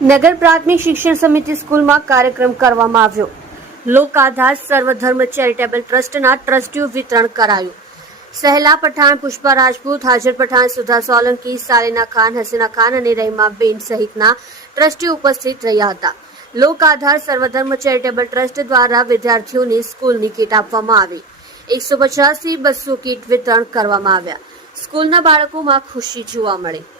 નગર પ્રાથમિક શિક્ષણ સમિતિ સ્કૂલમાં કાર્યક્રમ કરવામાં આવ્યો. લોક આધાર સર્વધર્મ ચેરિટેબલ ટ્રસ્ટના ટ્રસ્ટીઓ વિતરણ કરાયું. સહેલા પઠાણ, પુષ્પા રાજપૂત, હાજર પઠાણ, સુધા સોલંકી, સાલિના ખાન, હસીના ખાન અને રહીમા બેન સહિતના ટ્રસ્ટીઓ ઉપસ્થિત રહ્યા હતા. લોક આધાર સર્વધર્મ ચેરિટેબલ ટ્રસ્ટ દ્વારા વિદ્યાર્થીઓને સ્કૂલની કીટ આપવામાં આવી. એકસો પચાસથી બસો કીટ વિતરણ કરવામાં આવ્યા. સ્કૂલના બાળકોમાં ખુશી જોવા મળી.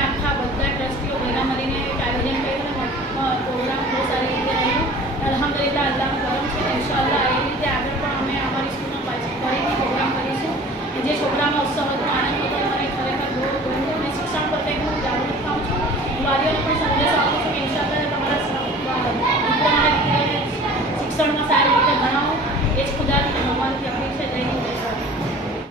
આખા બધા ટ્રસ્ટીઓ ભેગા મળીને એક આયોજન પ્રોગ્રામ બહુ સારી રીતે રહ્યો. અલહમદુલિલ્લા અલ્લાહ કરમ છે ઇન્શાલ્લાહ એ રીતે આગળ પણ અમે અમારી સ્કૂલમાં પાછી પ્રોગ્રામ કરીશું. જે છોકરામાં ઉત્સવ હતો, આનંદ હતો મને ખરેખર બહુ ગમ્યું અને શિક્ષણ પ્રત્યે હું જાગૃત થાઉં છું. વાલીઓને પણ સંદેશ આપું છું કે ઇન્શાલ્લાહ તમારા શિક્ષણમાં